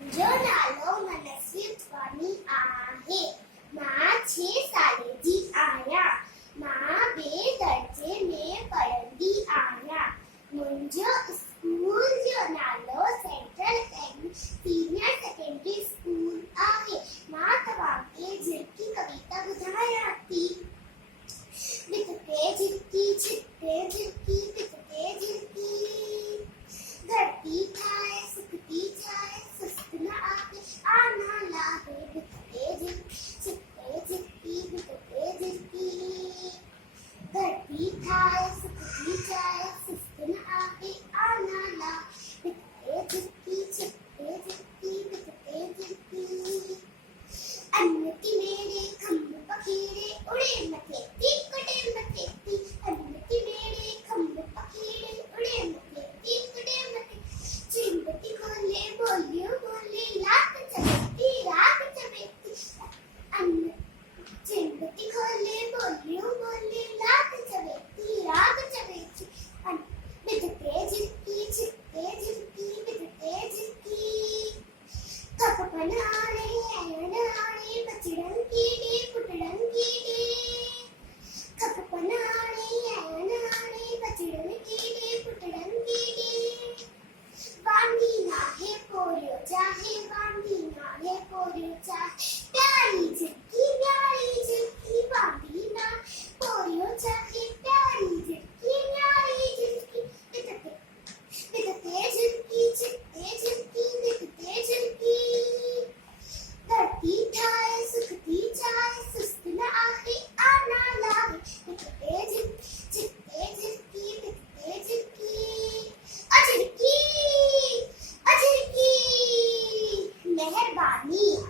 जो नालो मनस्वी स्वामी आहे मां 6 सालेजी आया मां बे दर्जे में पढ़ंदी आया मुंहिंजो स्कूल जो नालो सेंट्रल सीनियर सेकेंडरी स्कूल आहे मां तव्हांखे झिरकी कविता ॿुधायां थी बितके झिरकी छिते झिरकी बितके झिरकी घटती ठाए सुखती ठाए सुस्त न आके आना लाहे बितके झिरकी छिते झिरकी बितके झिरकी घटती ठाए सुखती ठाए सुस्त न आके आना लाहे बितके झिरकी छिते झिरकी बितके झिरकी अन्नति मेरे खम्भ पखेरे उड़े मथेती कुड़े मथेती अन्नति मेरे खम्भ पखेरे उड़े मथेती कुड़े मथेती चिंबती खोले बोलियो बोले लाख चबेती राख चबेती अन्न चिंबती खोले बोलियो बोले लाख चबेती राख चबेती बितके झिरकी छिते झिरकी बितके झिरकी कपपन आणे ऐन आणे बचड़न कीड़े कुटड़न कीड़े कपपन आणे ऐन आणे बचड़न कीड़े कुटड़न कीड़े वांगी नाहे पोरियो चाहे वांगी नाहे पोरियो चाहे प्यारी झिरकी वांगी ना पोरियो चाहे प्यारी झिरकी न्यारी झिरकी बितके झिरकी छिते झिरकी बितके झिरकी घटती ठाए सुखती ठाए सुस्त न आके आना लाहे बितके झिरकी छिते झिरकी बितके झिरकी अझिरकी अझिरकी मेहरबानी।